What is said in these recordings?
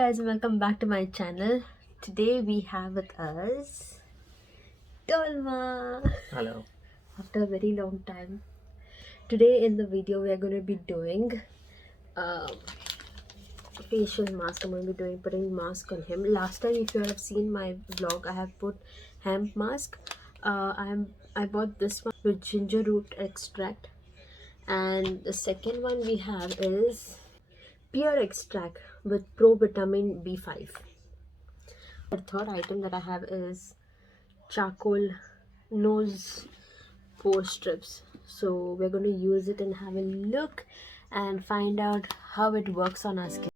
guys, and welcome back to my channel. Today we have with us Dolma. Hello. After a very long time. Today in the video we are going to be doing um, facial mask. I'm going to be putting mask on him. Last time, if you have seen my vlog, I have put hemp mask. I bought this one with ginger root extract, and the second one we have is pear extract with pro vitamin B5. The third item that I have is charcoal nose pore strips. So we're going to use it and have a look and find out how it works on our skin.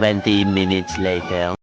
20 minutes later.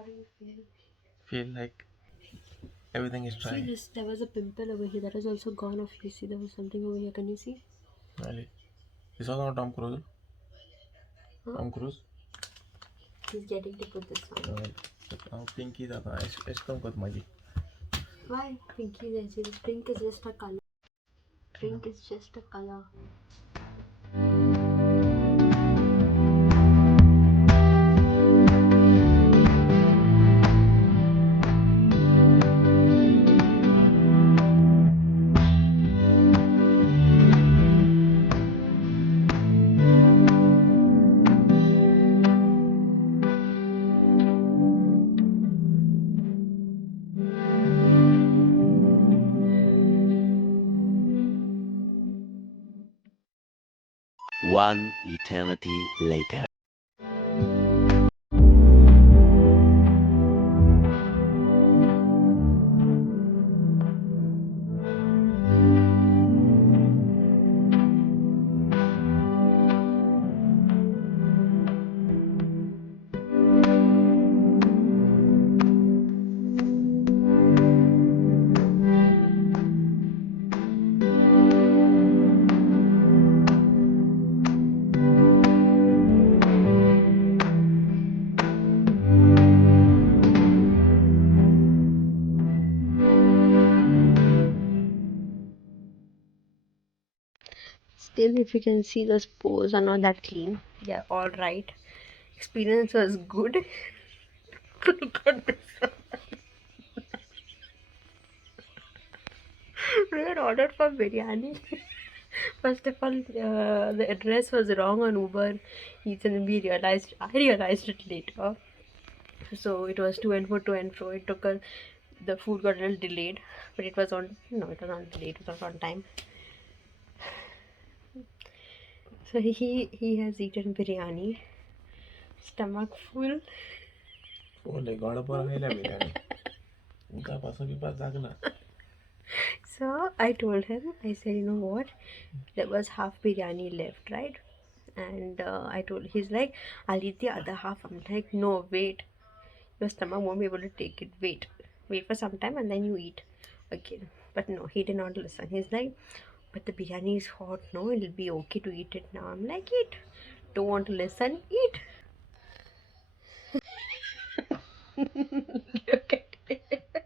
How do you feel? Feel like everything is See dry. this, there was a pimple over here that is also gone off. You see there was something over here, can you see? Really. This was not Tom Cruise. Huh? Tom Cruise. He's getting to put this one. Pinky दादा ऐसे कम कर माझी. Why? Pink is pink is just a color. Pink is just a color. One eternity later. Still, if you can see, those pores are not that clean. Yeah, all right. Experience was good. Look at this. We had ordered for biryani. First of all, the address was wrong on Uber Eats, and I realized it later. So it was to and fro, to and fro. It took a, the food got a little delayed, but it was on. No, it was not delayed. It was on time. So he has eaten biryani. stomach full. बोले गडबड खाइला बिर्याणी उनका पास भी पास जागना So I told him, I said, you know what? There was half biryani left, right? And I told, he's like, I'll eat the other half. I'm like, no, wait. Your stomach won't be able to take it. Wait for some time and then you eat again. But no, he did not listen. He's like, but the biryani is hot. No, it'll be okay to eat it now. I'm like, eat. Don't want to listen? Eat. Look at it.